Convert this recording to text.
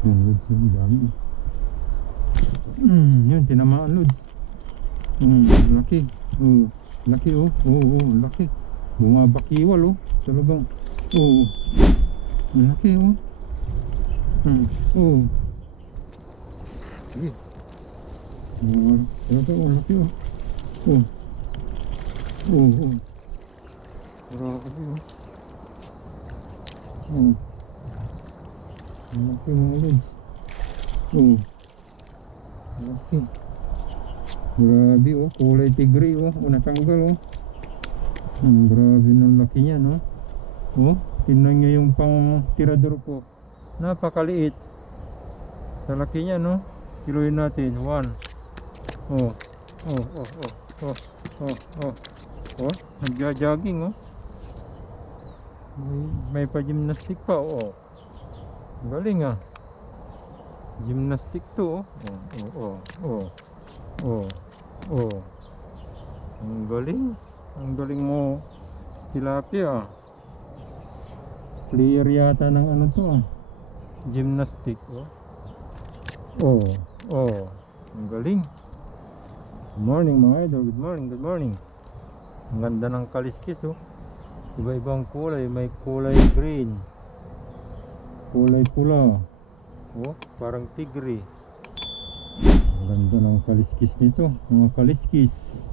Yun, lods, yun, dami. Yun, tinamaan, lods. Laki. Laki, oh. Laki. Bumabakiwal, oh. Talagang, laki, oh. Sige. Talagang, laki, oh. Grabe, oh. Laki, mga lods. Laki. Grabe, oh. Kulay tigre, oh. Natanggal, oh. Grabe ng laki niya, no? Tingnan nyo yung pang tirador ko. Napakaliit. Sa laki niya, no? Kiloin natin. 1. Nagja-jogging, oh. May pa-gymnastic pa, oh. Galing, ah. Gymnastic to, oh. Ang galing. Ang galing mo, tilapia. Player yata ng ano to, ah. Gymnastic, oh. Ang galing. Good morning, mga idol. Good morning. Ang ganda ng kaliskis, oh. Iba-ibang kulay. May kulay green, kulay pula, parang tigre. Ang ganda ng kaliskis nito, mga kaliskis.